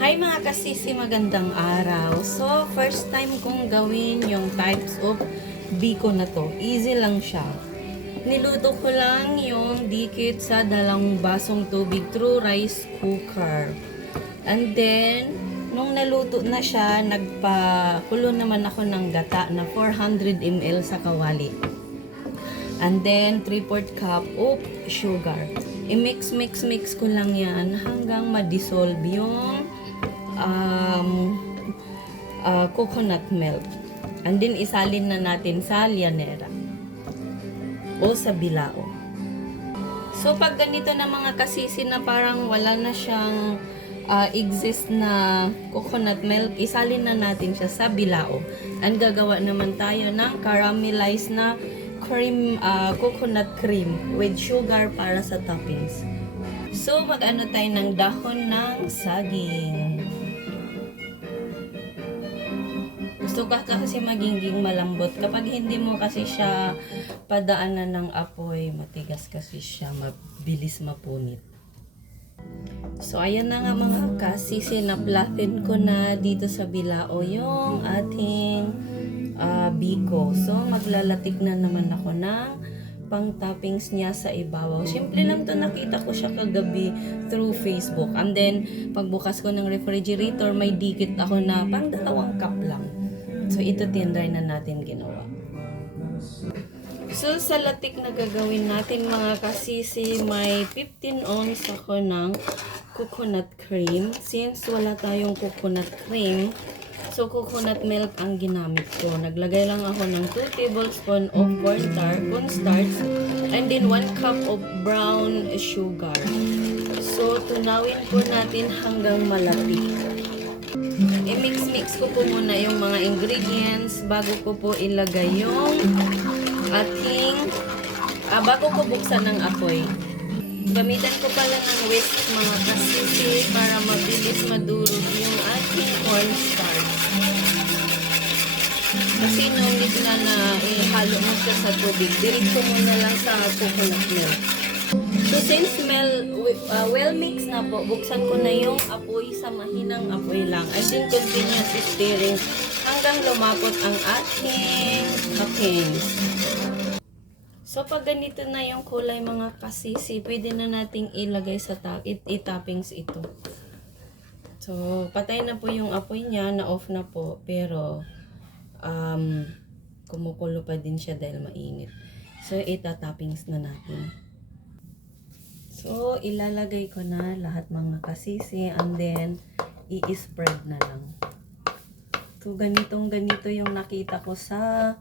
Hi mga kasisi, magandang araw. So, first time kong gawin yung types of biko na to. Easy lang siya. Niluto ko lang yung dikit sa dalawang basong tubig through rice cooker. And then, nung naluto na siya, nagpakulo naman ako ng gata na 400 ml sa kawali. And then, 3/4 cup of sugar. I-mix ko lang yan hanggang ma-dissolve yung coconut milk. And then, isalin na natin sa llanera o sa bilao. So, pag ganito na mga kasisi na parang wala na siyang exist na coconut milk, isalin na natin siya sa bilao. And gagawa naman tayo ng caramelized na cream, coconut cream with sugar para sa toppings. So, mag-ano tayo ng dahon ng saging. Gusto ka kasi maging malambot. Kapag hindi mo kasi siya padaanan ng apoy, matigas kasi siya, mabilis mapunit. So, ayan na nga mga kasisi, na-flatten ko na dito sa bilao yung ating biko. So, maglalatik na naman ako ng pang-toppings niya sa ibabaw. Simple lang to, nakita ko siya kagabi through Facebook. And then, pagbukas ko ng refrigerator, may dikit ako na pang 2 cup lang. So, ito tinry na natin ginawa. So, sa latik na gagawin natin mga kasisi, may 15 ounce ako ng coconut cream. Since wala tayong coconut cream, so coconut milk ang ginamit ko. Naglagay lang ako ng 2 tablespoons of cornstarch and then 1 cup of brown sugar. So, tunawin po natin hanggang malapit. I-mix ko po muna yung mga ingredients bago ko po ilagay yung ating bago ko buksan ng apoy. Gamitan ko pala ng whisk mga kasisi para mabilis madurog yung ating cornstarch. Kasi no need na ihalo mo siya sa tubig. Diretso mo na lang sa coconut milk. So since well mixed na po, buksan ko na yung apoy sa mahinang apoy lang. And then continuous stirring hanggang lumapot ang ating toppings. So pag ganito na yung kulay mga kasisi, pwede na nating ilagay sa toppings ito. So patay na po yung apoy niya, na off na po, pero kumukulo pa din siya dahil mainit. So ita-toppings na natin. So, ilalagay ko na lahat mga kasisi and then i-spread na lang. So, ganito yung nakita ko sa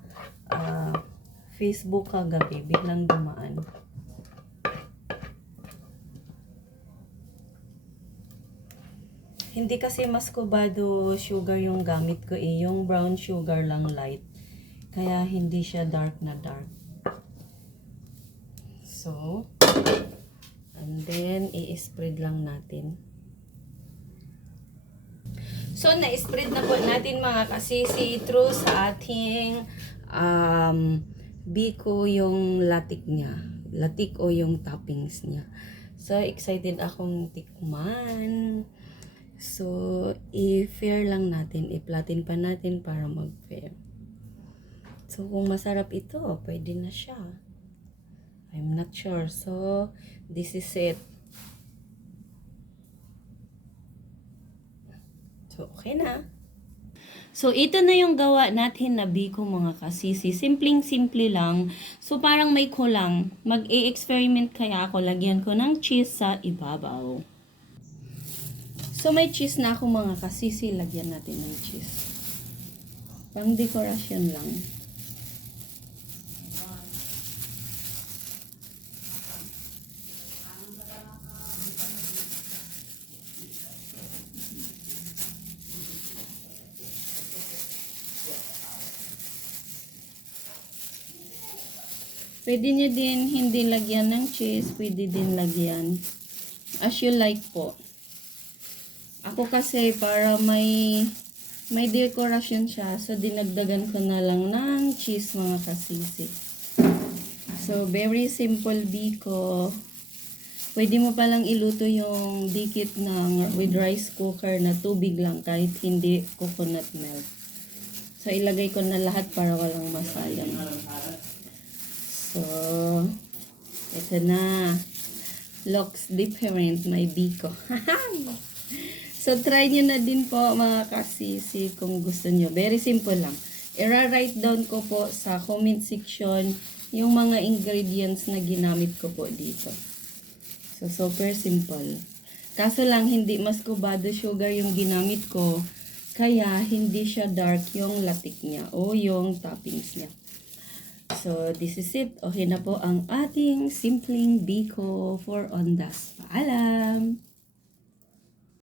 Facebook kagabi. Biglang dumaan. Hindi kasi maskobado sugar yung gamit ko yung brown sugar lang light. Kaya hindi siya dark na dark. So, and then, i-spread lang natin. So, na-spread na po natin mga kasisi through sa ating biko yung latik niya. Latik o yung toppings niya. So, excited akong tikman. So, i-fair lang natin. I-flatten pa natin para mag-fair. So, kung masarap ito, pwede na siya. I'm not sure. So, this is it. So, okay na. So, ito na yung gawa natin na biko mga kasisi. Simpleng-simple lang. So, parang may kulang. Mag-e-experiment kaya ako. Lagyan ko ng cheese sa ibabaw. So, may cheese na ako mga kasisi. Lagyan natin ng cheese. Pang dekorasyon lang. Pwede nyo din hindi lagyan ng cheese, pwede din lagyan as you like po. Ako kasi para may dekorasyon siya, so dinagdagan ko na lang ng cheese mga kasisi. So very simple biko. Pwede mo palang iluto yung dikit ng with rice cooker na tubig lang kahit hindi coconut milk. So, ilagay ko na lahat para walang masayang. So, ito na. Looks different, my biko. So, try nyo na din po mga kasisi kung gusto nyo. Very simple lang. I-write down ko po sa comment section yung mga ingredients na ginamit ko po dito. So, super simple. Kaso lang, hindi maskubado sugar yung ginamit ko. Kaya, hindi siya dark yung latik niya o yung toppings niya. So, this is it. Okay na po ang ating simpleng biko for ondas. Paalam!